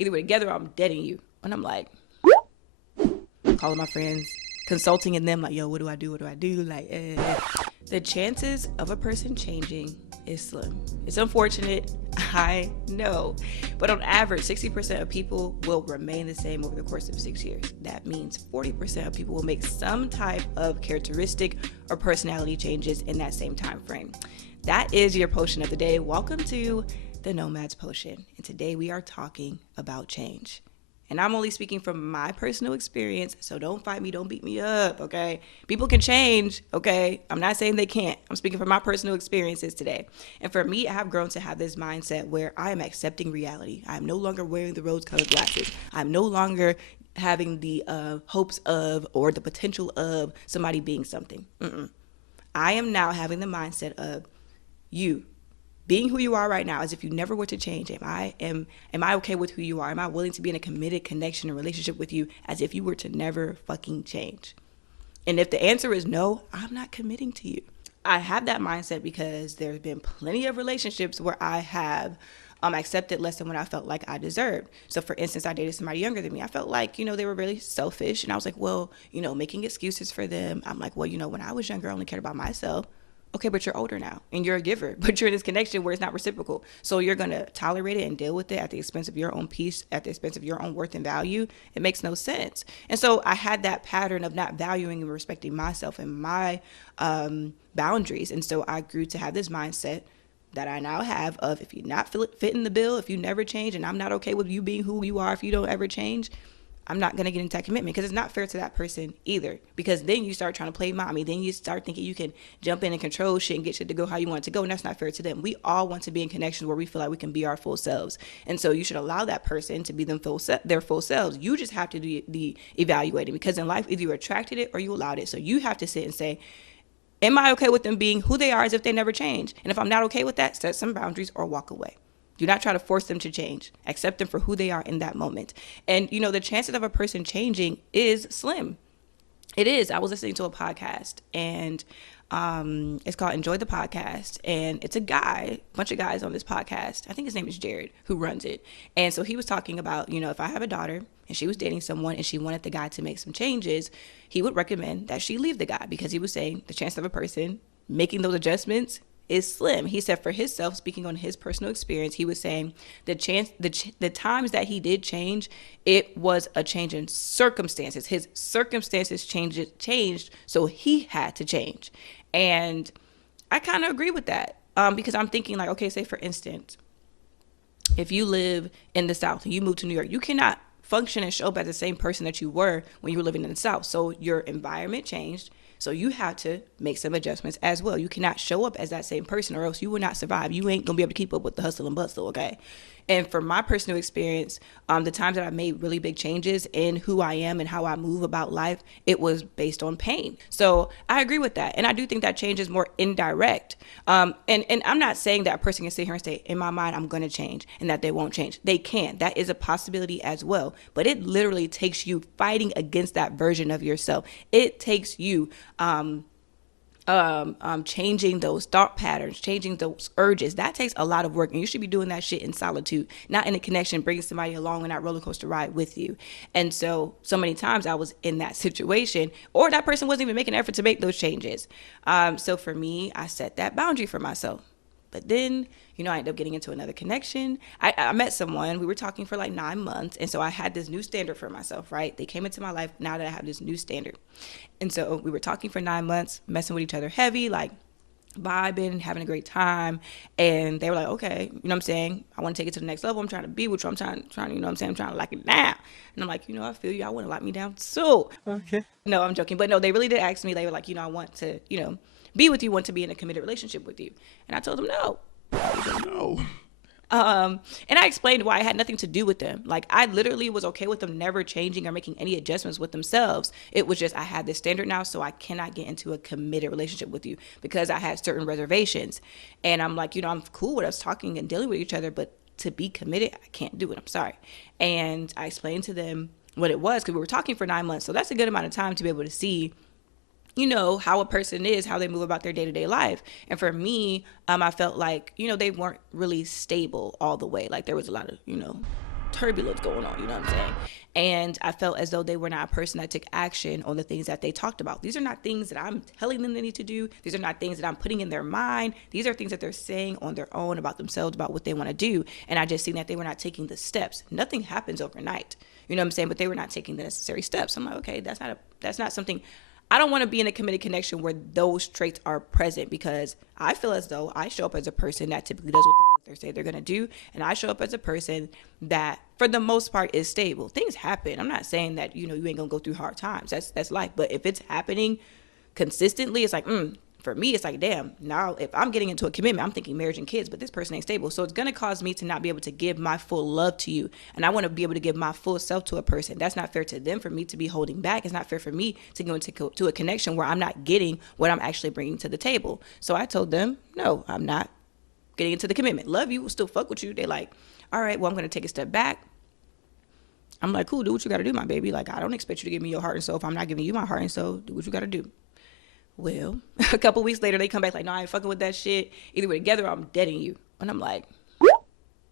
Either we're together or I'm deading you. And I'm like, calling my friends, consulting in them, like, yo, what do I do? What do I do? Like, The chances of a person changing is slim. It's unfortunate, I know. But on average, 60% of people will remain the same over the course of 6 years. That means 40% of people will make some type of characteristic or personality changes in that same time frame. That is your potion of the day. Welcome to the Nomad's Potion. And today we are talking about change. And I'm only speaking from my personal experience, so don't fight me, don't beat me up, okay? People can change, okay? I'm not saying they can't. I'm speaking from my personal experiences today. And for me, I have grown to have this mindset where I am accepting reality. I'm no longer wearing the rose-colored glasses. I'm no longer having the hopes of or the potential of somebody being something. I am now having the mindset of you being who you are right now, as if you never were to change. Am I okay with who you are? Am I willing to be in a committed connection and relationship with you as if you were to never fucking change? And if the answer is no, I'm not committing to you. I have that mindset because there's been plenty of relationships where I have accepted less than what I felt like I deserved. So for instance, I dated somebody younger than me. I felt like, they were really selfish. And I was like, well, making excuses for them. I'm like, well, when I was younger, I only cared about myself. Okay, but you're older now and you're a giver, but you're in this connection where it's not reciprocal. So you're going to tolerate it and deal with it at the expense of your own peace, at the expense of your own worth and value. It makes no sense. And so I had that pattern of not valuing and respecting myself and my boundaries. And so I grew to have this mindset that I now have of, if you're not fitting the bill, if you never change, and I'm not okay with you being who you are if you don't ever change, I'm not going to get into that commitment, because it's not fair to that person either. Because then you start trying to play mommy. Then you start thinking you can jump in and control shit and get shit to go how you want it to go. And that's not fair to them. We all want to be in connections where we feel like we can be our full selves. And so you should allow that person to be their full selves. You just have to do the evaluating, because in life, either you attracted it or you allowed it. So you have to sit and say, am I okay with them being who they are as if they never change? And if I'm not okay with that, set some boundaries or walk away. Do not try to force them to change. Accept them for who they are in that moment. And, the chances of a person changing is slim. It is. I was listening to a podcast, and it's called Enjoy the Podcast. And it's a bunch of guys on this podcast. I think his name is Jared, who runs it. And so he was talking about, if I have a daughter and she was dating someone and she wanted the guy to make some changes, he would recommend that she leave the guy, because he was saying the chance of a person making those adjustments is slim. He said for himself, speaking on his personal experience, he was saying the times that he did change, it was a change in circumstances. His circumstances changed, so he had to change. And I kind of agree with that, because I'm thinking like, okay, say for instance, if you live in the South and you move to New York, you cannot function and show up as the same person that you were when you were living in the South. So your environment changed. So you have to make some adjustments as well. You cannot show up as that same person, or else you will not survive. You ain't going to be able to keep up with the hustle and bustle, okay? And for my personal experience, the times that I made really big changes in who I am and how I move about life, it was based on pain. So I agree with that. And I do think that change is more indirect. And I'm not saying that a person can sit here and say, in my mind, I'm going to change, and that they won't change. They can. That is a possibility as well. But it literally takes you fighting against that version of yourself. It takes you changing those thought patterns, changing those urges. That takes a lot of work, and you should be doing that shit in solitude, not in a connection, bringing somebody along on that roller coaster ride with you. And so many times I was in that situation, or that person wasn't even making an effort to make those changes. So for me, I set that boundary for myself. But then, I ended up getting into another connection. I met someone, we were talking for like 9 months. And so I had this new standard for myself, right? They came into my life now that I have this new standard. And so we were talking for 9 months, messing with each other heavy, like vibing, having a great time. And they were like, okay, you know what I'm saying? I want to take it to the next level. I'm trying to be with you. I'm trying, you know what I'm saying? I'm trying to lock it down. And I'm like, I feel you. I want to lock me down too. Okay. No, I'm joking. But no, they really did ask me. They were like, I want to, be with you, want to be in a committed relationship with you. And I told them no. No. And I explained why it had nothing to do with them. Like, I literally was okay with them never changing or making any adjustments with themselves. It was just, I had this standard now, so I cannot get into a committed relationship with you, because I had certain reservations. And I'm like, I'm cool with us talking and dealing with each other, but to be committed, I can't do it. I'm sorry. And I explained to them what it was, because we were talking for 9 months. So that's a good amount of time to be able to see how a person is, how they move about their day-to-day life. And for me, I felt like, they weren't really stable all the way. Like, there was a lot of, turbulence going on, you know what I'm saying? And I felt as though they were not a person that took action on the things that they talked about. These are not things that I'm telling them they need to do. These are not things that I'm putting in their mind. These are things that they're saying on their own about themselves, about what they want to do. And I just seen that they were not taking the steps. Nothing happens overnight, you know what I'm saying? But they were not taking the necessary steps. I'm like, okay, that's not something. I don't want to be in a committed connection where those traits are present, because I feel as though I show up as a person that typically does what the they say they're going to do. And I show up as a person that, for the most part, is stable. Things happen. I'm not saying that, you ain't going to go through hard times. That's life. But if it's happening consistently, it's like, for me, it's like, damn, now if I'm getting into a commitment, I'm thinking marriage and kids, but this person ain't stable. So it's going to cause me to not be able to give my full love to you. And I want to be able to give my full self to a person. That's not fair to them for me to be holding back. It's not fair for me to go into a connection where I'm not getting what I'm actually bringing to the table. So I told them, no, I'm not getting into the commitment. Love you, will still fuck with you. They like, all right, well, I'm going to take a step back. I'm like, cool, do what you got to do, my baby. Like, I don't expect you to give me your heart and soul if I'm not giving you my heart and soul. Do what you got to do. Well, a couple weeks later, they come back like, no, I ain't fucking with that shit. Either we're together or I'm deading you. And I'm like,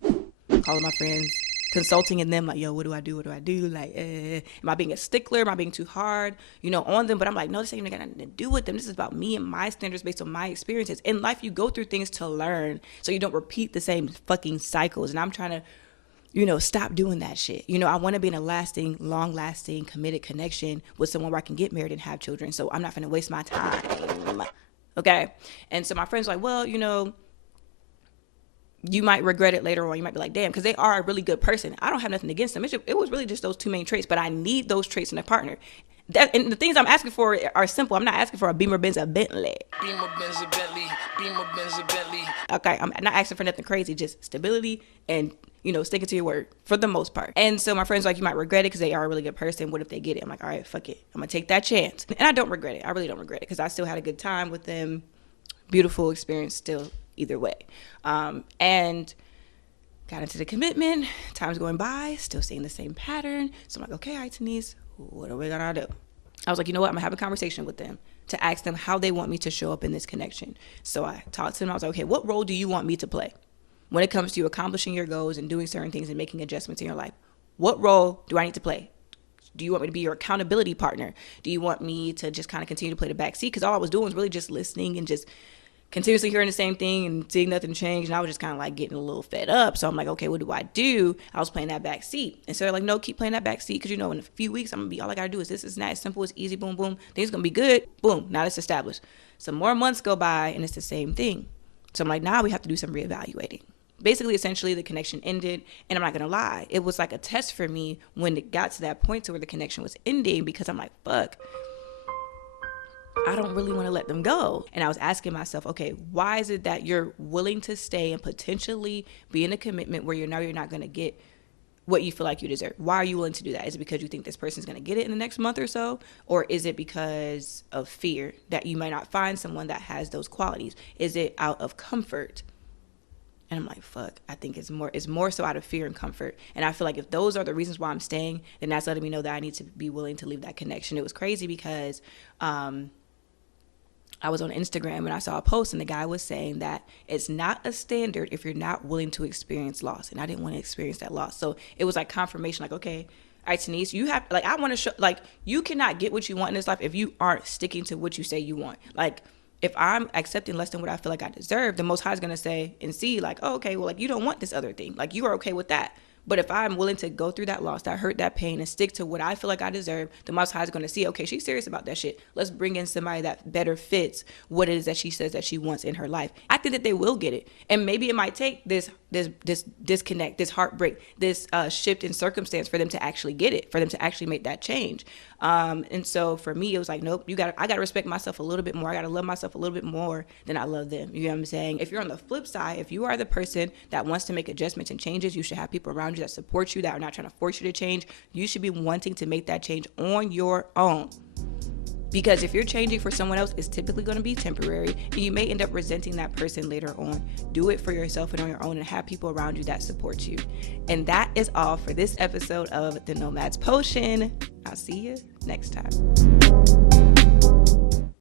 calling my friends, consulting in them, like, yo, what do I do? What do I do? Like, am I being a stickler? Am I being too hard, on them? But I'm like, no, this ain't even got nothing to do with them. This is about me and my standards based on my experiences. In life, you go through things to learn so you don't repeat the same fucking cycles. And I'm trying to, stop doing that shit. I want to be in a lasting, long-lasting, committed connection with someone where I can get married and have children. So I'm not going to waste my time. Okay? And so my friends were like, well, you might regret it later on. You might be like, damn, because they are a really good person. I don't have nothing against them. It was really just those two main traits, but I need those traits in a partner. And the things I'm asking for are simple. I'm not asking for a Beamer, Benz, a Bentley. Beamer, Benz, a Bentley. Beamer, Benz, a Bentley. Okay, I'm not asking for nothing crazy, just stability and, sticking to your word for the most part. And so my friends were like, you might regret it because they are a really good person. What if they get it? I'm like, all right, fuck it. I'm going to take that chance. And I don't regret it. I really don't regret it because I still had a good time with them. Beautiful experience still either way. And got into the commitment. Time's going by, still seeing the same pattern. So I'm like, okay, Itinease, what are we going to do? I was like, you know what? I'm going to have a conversation with them to ask them how they want me to show up in this connection. So I talked to them. I was like, okay, what role do you want me to play when it comes to you accomplishing your goals and doing certain things and making adjustments in your life? What role do I need to play? Do you want me to be your accountability partner? Do you want me to just kind of continue to play the backseat? Because all I was doing was really just listening and just continuously hearing the same thing and seeing nothing change. And I was just kind of like getting a little fed up. So I'm like, okay, what do I do? I was playing that back seat. And so they're like, no, keep playing that back seat. Because, in a few weeks, I'm going to be, all I got to do is this, is that. It's simple, it's easy, boom, boom. Things going to be good. Boom. Now it's established. Some more months go by and it's the same thing. So I'm like, now we have to do some reevaluating. Basically, essentially, the connection ended. And I'm not going to lie. It was like a test for me when it got to that point to where the connection was ending, because I'm like, fuck, I don't really want to let them go. And I was asking myself, okay, why is it that you're willing to stay and potentially be in a commitment where you're not going to get what you feel like you deserve? Why are you willing to do that? Is it because you think this person's going to get it in the next month or so? Or is it because of fear that you might not find someone that has those qualities? Is it out of comfort? And I'm like, fuck, I think it's more so out of fear and comfort. And I feel like if those are the reasons why I'm staying, then that's letting me know that I need to be willing to leave that connection. It was crazy because I was on Instagram and I saw a post and the guy was saying that it's not a standard if you're not willing to experience loss. And I didn't want to experience that loss. So it was like confirmation, like, okay, all right, Itinease, you have, like, I want to show, like, you cannot get what you want in this life if you aren't sticking to what you say you want. Like, if I'm accepting less than what I feel like I deserve, the Most High is going to say and see, like, oh, okay, well, like, you don't want this other thing. Like, you are okay with that. But if I'm willing to go through that loss, that hurt, that pain, and stick to what I feel like I deserve, the Most High is going to see, okay, she's serious about that shit. Let's bring in somebody that better fits what it is that she says that she wants in her life. I think that they will get it. And maybe it might take this disconnect, this heartbreak, this shift in circumstance for them to actually get it, for them to actually make that change. And so for me, it was like, nope, I got to respect myself a little bit more. I got to love myself a little bit more than I love them. You know what I'm saying? If you're on the flip side, if you are the person that wants to make adjustments and changes, you should have people around you that support you, that are not trying to force you to change. You should be wanting to make that change on your own. Because if you're changing for someone else, it's typically going to be temporary, and you may end up resenting that person later on. Do it for yourself and on your own, and have people around you that support you. And that is all for this episode of The Nomad's Potion. I'll see you next time.